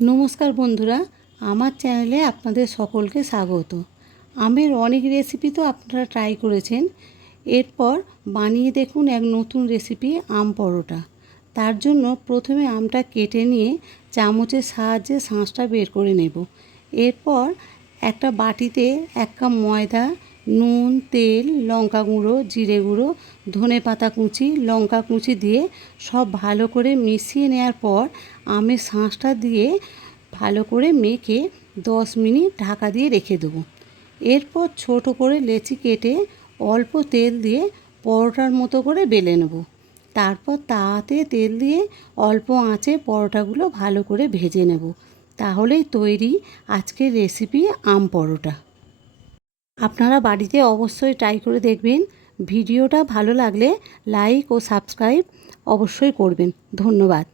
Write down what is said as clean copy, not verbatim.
নমস্কার বন্ধুরা, আমার চ্যানেলে আপনাদের সকলকে স্বাগত। আমের অনেক রেসিপি তো আপনারা ট্রাই করেছেন। এরপর বানিয়ে দেখুন এক নতুন রেসিপি, আম পরোটা। তার জন্য প্রথমে আমটা কেটে নিয়ে চামচের সাহায্যে শাঁসটা বের করে নেব। এরপর একটা বাটিতে 1 কাপ ময়দা, নুন, তেল, লঙ্কা গুঁড়ো, জিরে গুঁড়ো, ধনেপাতা কুচি, লঙ্কা কুচি দিয়ে সব ভালো করে মিশিয়ে নেওয়ার পর আমের শাঁসটা দিয়ে ভালো করে মেখে 10 মিনিট ঢাকা দিয়ে রেখে দেবো। এরপর ছোট করে লেচি কেটে অল্প তেল দিয়ে পরোটার মতো করে বেলে নেব। তারপর তাতে তেল দিয়ে অল্প আঁচে পরোটাগুলো ভালো করে ভেজে নেব। তাহলেই তৈরি আজকের রেসিপি আম পরোটা। আপনারা বাড়িতে অবশ্যই ট্রাই করে দেখবেন। ভিডিওটা ভালো লাগলে লাইক ও সাবস্ক্রাইব অবশ্যই করবেন। ধন্যবাদ।